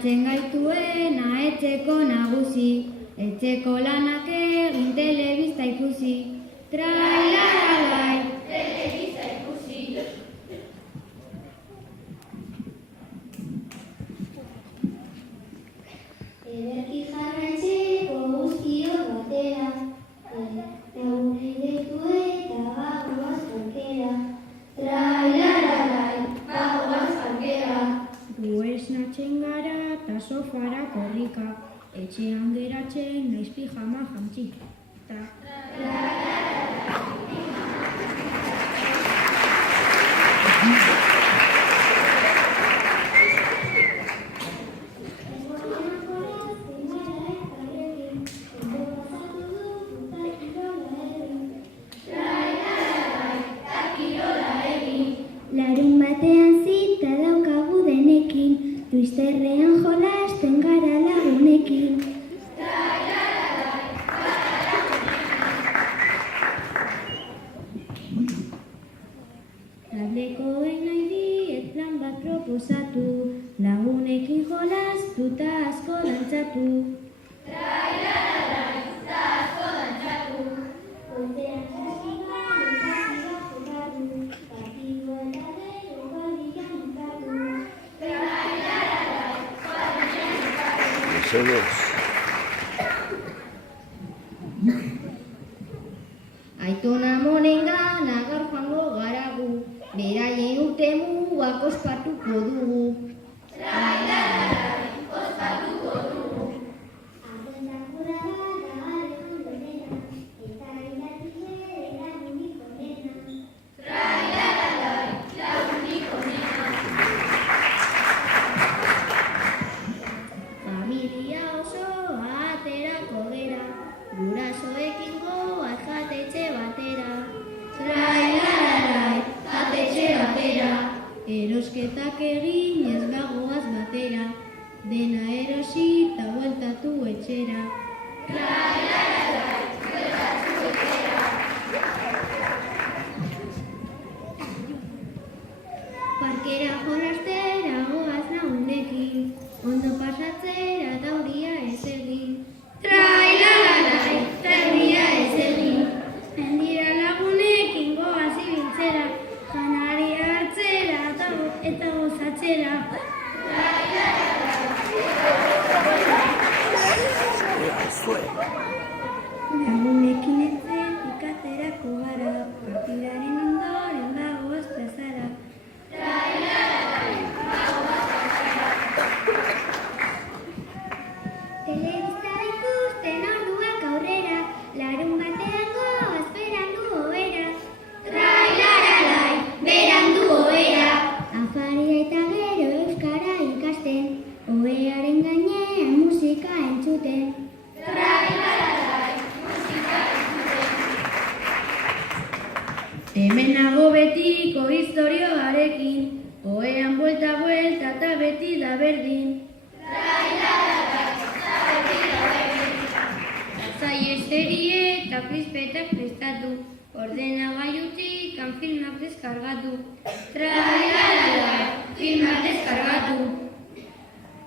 Animatzen gaituena etxeko nagusi, etxeko lanak egin telebista ikusi. Trailaralai, telebista ikusi. Ederki jarraitzeko guztio batera, egunen deitu eta bagoaz parkera. Trailaralai, bagoaz parkera. Gu esnatzen gara eta sofara korrika, etxean geratzen naiz pijama jantzita. Larun batean zita daukagu denekin, Twisterrean jolasten gara lagunekin. Taldekoen nahi diet plan bat proposatu, lagunekin jolastu eta asko dantzatu. Trailaralai, eta asko dantzatu. Goizean saskiba, lehentziga jokatu, partidu eta gero badian entatu. Trailaralai, badian entatu. Aitona monengana gaur joango gara gu, beraien urte mugak ospatuko dugu. Trailaralai, ospatuko dugu. Agendakoa da alegon denena, eta ilatik ere lagunik onena. Trailaralai, lagunik onena. Familia osoa aterako gera, gurasoekin goaz jatetxe batera. Trailaralai, jatetxe batera. Erosketak egin ez bagoaz batera, dena erosi eta bueltatu etxera. Trailaralai, bueltatu etxera. Parkera jolastera goaz lagunekin, ondo pasatzera eta euria ez egin. Trailaralai, eta euria ez egin. Mendira lagunekin goaz ibiltzera, janari hartzera eta gozatzera. Lagunekin etxetik aterako gara, partidaren ondoren bagoaz plazara. Trailaralai, bagoaz plazara. Telebista ikusten orduak aurrera, larun batean goaz berandu ohera. Trailaralai, berandu ohera. Afaria eta gero euskara ikasten, ohearen gainean musika entzuten. Trailaralai, musika entzuten. Hemen nago betiko historioarekin, ohean buelta eta beti da berdin. Trailaralai, eta beti da berdin. Lasai eseri eta krispetak prestatu, ordenagailutik filmak deskargatu. Trailaralai, filmak deskargatu.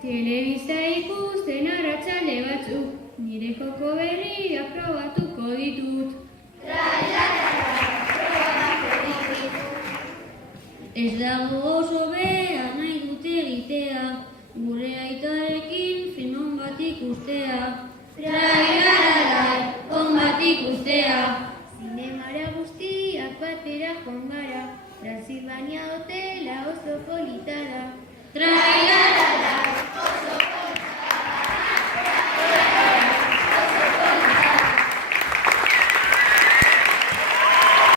Telebista ikusten arratsalde batzuk, nire joko berriak probatuko ditut. Trailaralai, probatuko ditut. Ez dago oso bera nahi dut egitea, gure aitarekin film on bat ikustea. Trailaralai, on bat ikustea. Zinemara guztiak batera joan gara, Transilvania hotela oso polita da.